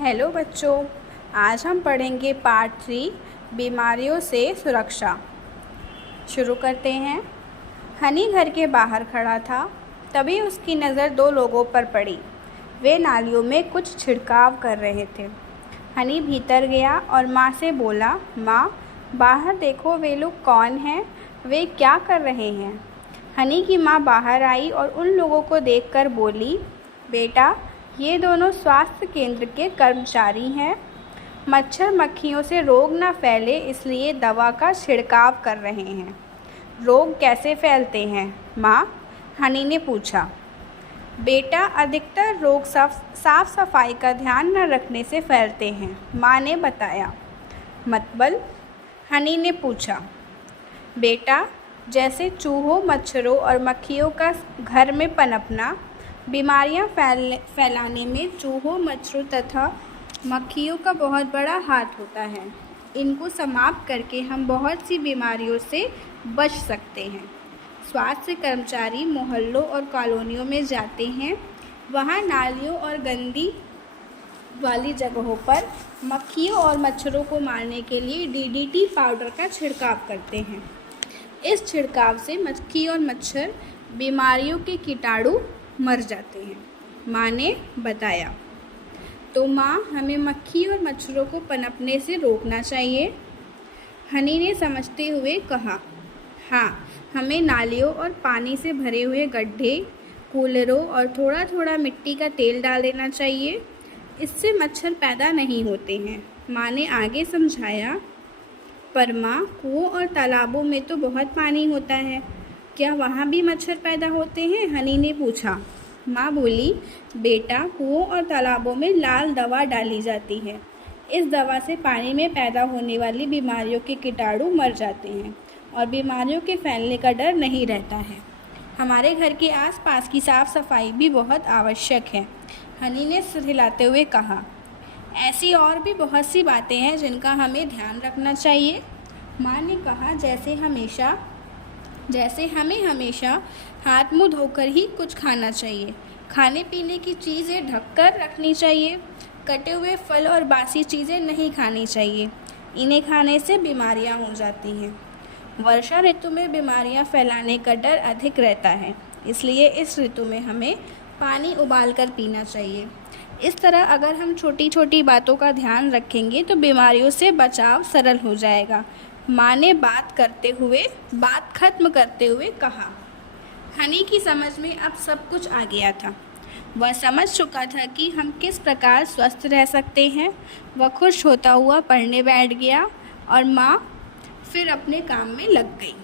Hello बच्चों, आज हम पढ़ेंगे पार्ट 3 बीमारियों से सुरक्षा। शुरू करते हैं। हनी घर के बाहर खड़ा था, तभी उसकी नज़र दो लोगों पर पड़ी। वे नालियों में कुछ छिड़काव कर रहे थे। हनी भीतर गया और माँ से बोला, माँ, बाहर देखो, वे लोग कौन हैं? वे क्या कर रहे हैं? हनी की माँ बाहर आई और उन लोगों को देखकर बोली, बेटा, ये दोनों स्वास्थ्य केंद्र के कर्मचारी हैं। मच्छर मक्खियों से रोग न फैले इसलिए दवा का छिड़काव कर रहे हैं। रोग कैसे फैलते हैं, माँ? हनी ने पूछा। बेटा, अधिकतर रोग साफ सफाई का ध्यान न रखने से फैलते हैं, माँ ने बताया। मतलब? हनी ने पूछा। बेटा, जैसे चूहों, मच्छरों और मक्खियों का घर में पनपना। बीमारियां फैलाने में चूहों, मच्छरों तथा मक्खियों का बहुत बड़ा हाथ होता है। इनको समाप्त करके हम बहुत सी बीमारियों से बच सकते हैं। स्वास्थ्य कर्मचारी मोहल्लों और कॉलोनियों में जाते हैं। वहाँ नालियों और गंदी वाली जगहों पर मक्खियों और मच्छरों को मारने के लिए DDT पाउडर का छिड़काव करते हैं। इस छिड़काव से मक्खी और मच्छर बीमारियों के कीटाणु मर जाते हैं, माँ ने बताया। तो माँ, हमें मक्खी और मच्छरों को पनपने से रोकना चाहिए? हनी ने समझते हुए कहा। हाँ, हमें नालियों और पानी से भरे हुए गड्ढे, कूलरों और थोड़ा थोड़ा मिट्टी का तेल डाल देना चाहिए। इससे मच्छर पैदा नहीं होते हैं, माँ ने आगे समझाया। पर माँ, कुओं और तालाबों में तो बहुत पानी होता है, क्या वहाँ भी मच्छर पैदा होते हैं? हनी ने पूछा। माँ बोली, बेटा, कुओं और तालाबों में लाल दवा डाली जाती है। इस दवा से पानी में पैदा होने वाली बीमारियों के कीटाणु मर जाते हैं और बीमारियों के फैलने का डर नहीं रहता है। हमारे घर के आसपास की साफ़ सफाई भी बहुत आवश्यक है, हनी ने सिर हिलाते हुए कहा। ऐसी और भी बहुत सी बातें हैं जिनका हमें ध्यान रखना चाहिए, माँ ने कहा। जैसे हमें हमेशा हाथ मुंह धोकर ही कुछ खाना चाहिए। खाने पीने की चीज़ें ढककर रखनी चाहिए। कटे हुए फल और बासी चीज़ें नहीं खानी चाहिए, इन्हें खाने से बीमारियां हो जाती हैं। वर्षा ऋतु में बीमारियां फैलाने का डर अधिक रहता है, इसलिए इस ऋतु में हमें पानी उबाल कर पीना चाहिए। इस तरह अगर हम छोटी छोटी बातों का ध्यान रखेंगे तो बीमारियों से बचाव सरल हो जाएगा, माँ ने बात खत्म करते हुए कहा। हनी की समझ में अब सब कुछ आ गया था। वह समझ चुका था कि हम किस प्रकार स्वस्थ रह सकते हैं। वह खुश होता हुआ पढ़ने बैठ गया और माँ फिर अपने काम में लग गई।